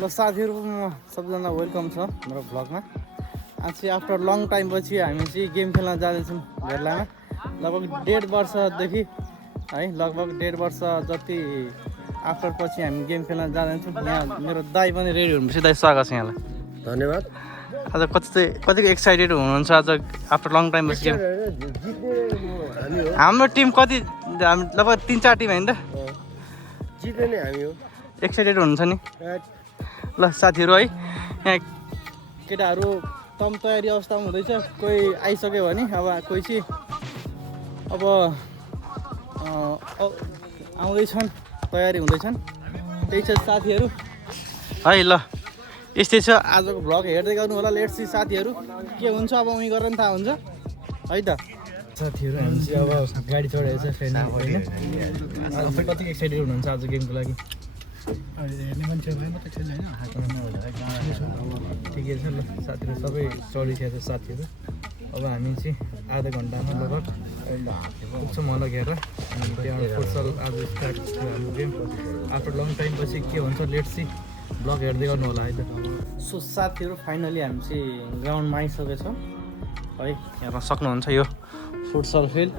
ल साथीहरू सबैजना वेलकम छ मेरो भ्लगमा। आज चाहिँ आफ्टर लङ टाइम पछि हामी चाहिँ गेम खेल्न जाँदैछौँ घेरलामा। लगभग 1.5 वर्षदेखि है, लगभग 1.5 वर्ष जति आफ्टर पछि हामी गेम खेल्न जाँदैछौँ। यहाँ मेरो दाइ पनि रेडी हुनुहुन्छ। दाइ स्वागत छ यहाँलाई। धन्यवाद। आज कतिको एक्साइटेड हुनुहुन्छ आज आफ्टर लङ टाइम पछि गेम? हाम्रो टिम कति लगभग 3-4 टिम होइन त, जित्ने नै हामी हो। एक्साइटेड हुनुहुन्छ नि? ल साथीहरू है, यहाँ केटाहरू तम तयारी अवस्थामा हुँदैछ। कोही आइसक्यो भने अब कोही चाहिँ अब आउँदैछन्, तयारी हुँदैछन्। त्यही छ साथीहरू है। ल यस्तै छ आजको भ्लग हेर्दै गर्नु होला। लेट्स सी साथीहरू के हुन्छ, अब उही गरेर थाहा हुन्छ है त। साथीहरू हामी चाहिँ अब गाडी चढेको छ ट्रेन होइन। आज कति एक्साइटेड हुनुहुन्छ आज गेमको लागि? हेर्ने मान्छे भयो म त खेल्ने होइन। ठिकै छ। ल साथीहरू सबै चढिसकेको छ साथीहरू। अब हामी चाहिँ आधा घन्टामा लगभग पुग्छौँ होला घेरेर। अनि त्यहाँबाट फुटसल आज स्टार्ट थियो हाम्रो गेम। आफ्टर लङ टाइम पछि के हुन्छ लेट्स सी, ब्लग हेर्दै गर्नु होला है त। सो साथीहरू फाइनली हामी चाहिँ ग्राउन्डमा आइसकेछौँ है। हेर्न सक्नुहुन्छ यो फुटसल फिल्ड।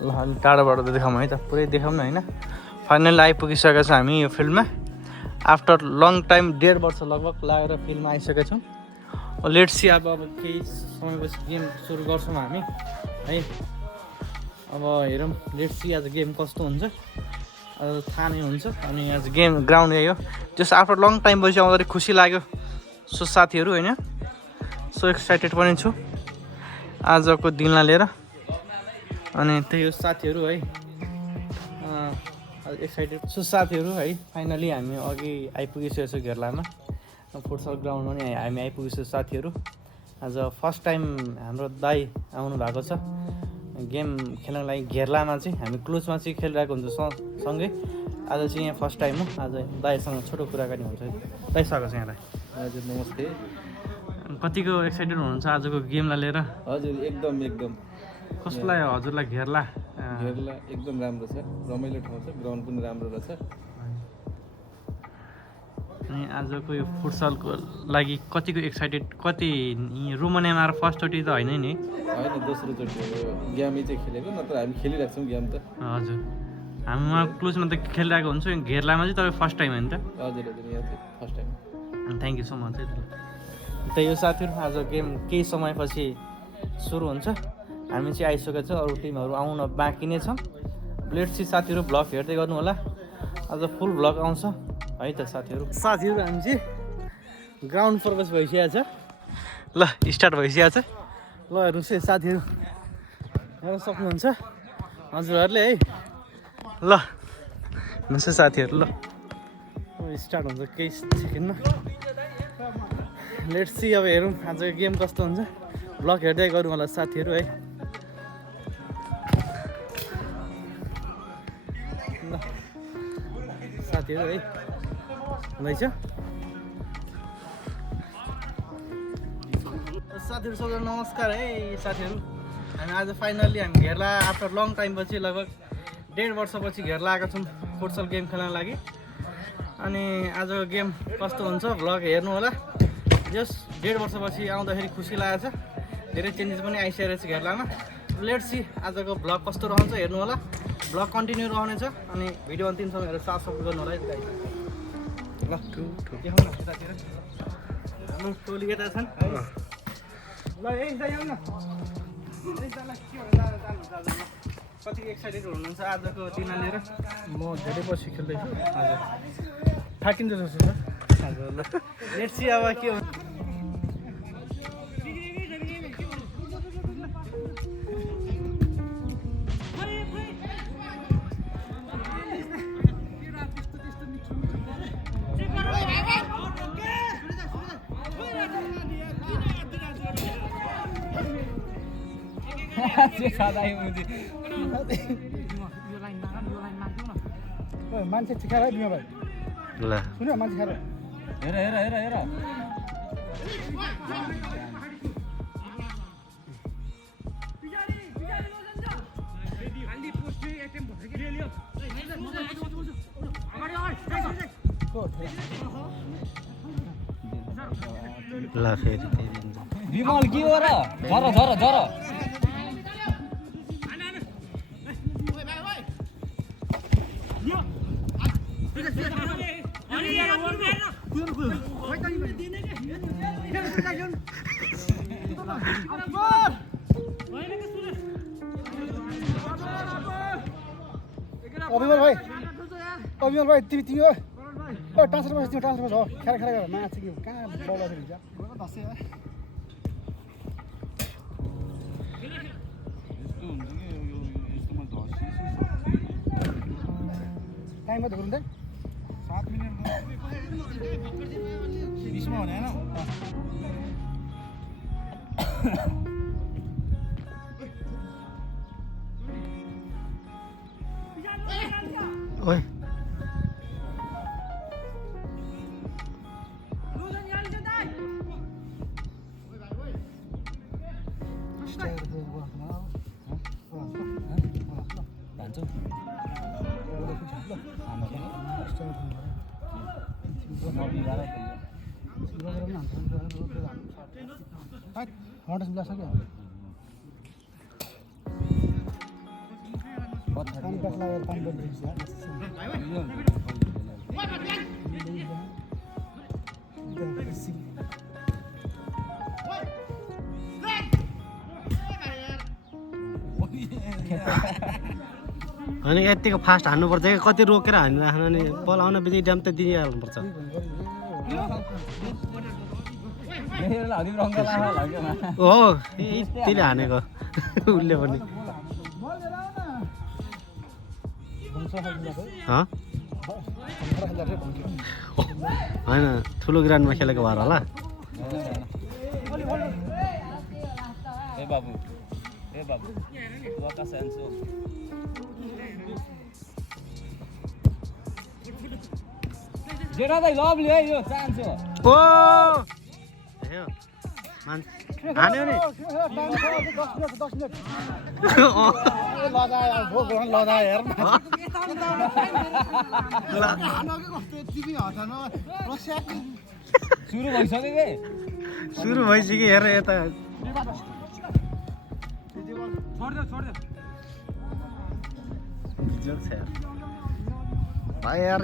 ल हामी टाढोबाट त देखाउँ है त, पुरै देखाउँ न होइन। फाइनली आइपुगिसकेको छ हामी यो फिल्डमा। आफ्टर लङ टाइम 1.5 वर्ष लगभग लागेर फिल्डमा आइसकेका छौँ। लेट्स सी अब केही समयपछि गेम सुरु गर्छौँ हामी है। अब हेरौँ लेट्स सी आज गेम कस्तो हुन्छ, आज थाहा नै हुन्छ। अनि आज गेम ग्राउन्ड यही हो। जस आफ्टर लङ टाइम पछि आउँदाखेरि खुसी लाग्यो। सो साथीहरू होइन, सो एक्साइटेड पनि छु आजको दिनलाई लिएर। अनि त्यही हो साथीहरू है, एक्साइटेड छु साथीहरू है। फाइनली हामी अघि आइपुगिसकेको छु घेरलामा, फुटसल ग्राउन्डमा नि हामी आइपुगिसक्यो साथीहरू। आज फर्स्ट टाइम हाम्रो दाइ आउनु भएको छ गेम खेल्नको लागि घेरलामा। चाहिँ हामी क्लोजमा चाहिँ खेलिरहेको हुन्छ सँगै। आज चाहिँ यहाँ फर्स्ट टाइम हो। आज दाइसँग छोटो कुराकानी हुन्छ। दाइ स्वागत छ यहाँलाई। हजुर नमस्ते। कतिको एक्साइटेड हुनुहुन्छ आजको गेमलाई लिएर? हजुर एकदम कस्तो लाग्यो हजुरलाई घेरला? घेरला एकदम राम्रो छ, रमाइलो ठाउँ छ, ग्राउन्ड पनि राम्रो रहेछ। अनि आजको यो फुटसलको लागि कतिको एक्साइटेड? कति रोमनियामा आएर फर्स्टचोटि त होइन नि? होइन, दोस्रोचोटि हो। गेमै चाहिँ खेलेको, नत्र हामी खेलिरहेको छौँ गेम त। हजुर, हामी उहाँ क्लोजमा त खेलिरहेको हुन्छ। घेरलामा चाहिँ तपाईँ फर्स्ट टाइम होइन त? हजुर यहाँ चाहिँ first time. Thank you so much है। त्यही हो साथीहरू, आज गेम केही समयपछि सुरु हुन्छ। हामी चाहिँ आइसकेको छौँ, अरू टिमहरू आउन बाँकी नै छ। लेट्स सी साथीहरू, भ्लग हेर्दै गर्नु होला। आज फुल भ्लग आउँछ है त साथीहरू। हामी चाहिँ ग्राउन्ड प्रवेश भइसकेको छ। ल स्टार्ट भइसकेको छ। ल हेर्नुहोस् है साथीहरू, हेर्न सक्नुहुन्छ हजुरहरूले है। ल हेर्नुहोस् है साथीहरू, ल स्टार्ट हुन्छ केही सेकेन्डमा। लेट्स सी अब हेरौँ आजको गेम कस्तो हुन्छ। भ्लग हेर्दै गरौँ होला साथीहरू है। ल साथीहरू है, हुँदैछ साथीहरू सबैजना नमस्कार है। साथीहरू हामी आज फाइनल्ली हामी घेरला आफ्टर लङ टाइम पछि लगभग 1.5 वर्षपछि घेरला आएका छौँ फुटसल गेम खेल्नको लागि। अनि आजको गेम कस्तो हुन्छ भ्लग हेर्नु होला। जस 1.5 वर्षपछि आउँदाखेरि खुसी लागेको छ। धेरै चेन्जेस पनि आइसकेको छ घेरलामा। लेट्स सी आजको भ्लग कस्तो रहन्छ हेर्नु होला। भ्लग कन्टिन्यू रहनेछ अनि भिडियो अन्तिमसम्म हेरेर साथ सपोर्ट गर्नु होला है। ल देखाउन साथीहरू, हाम्रो टोली केटा छन्। ल आउनु न। कति एक्साइटेड हुनुहुन्छ आजको दिनलाई लिएर? म धेरै पछि खेल्दैछु। हजुर थाकिन्छ जस्तो छ। हजुर ल लेट्स सी अब के हुन्छ। मान्छे ठिकाइ बिमा भाइ ल सुन्यो, मान्छे खाएर हेर हेर हेर हेर ल फेरि विमल के हो र झर झर झर अभिमल भाइ तिमी तिमी हो ट्रान्सफर बस ट्रान्सफर बस हो खेर खेर गर माछ कि कहाँ बल हुन्छ टाइम मात्रै गरौँ त 7 मिनेट 20 मा हुने हैन ओइ अनि यतिको फास्ट हान्नुपर्छ कि कति रोकेर हानिराख्नु अनि बल आउन बित्तिकै ड्याम त दिइहाल्नुपर्छ हो त्यसले हानेको उसले पनि होइन ठुलो ग्राउन्डमा खेलेको भएर होला ए बाबु तू आकाश आन्छु जेठा दाइ लभली है यो चान्स हो ओ हेयो मान्छे हान्यो नि सुरु भइसक्यो के सुरु भइसक्यो हेर यता बिजोग छ यार भाइ यार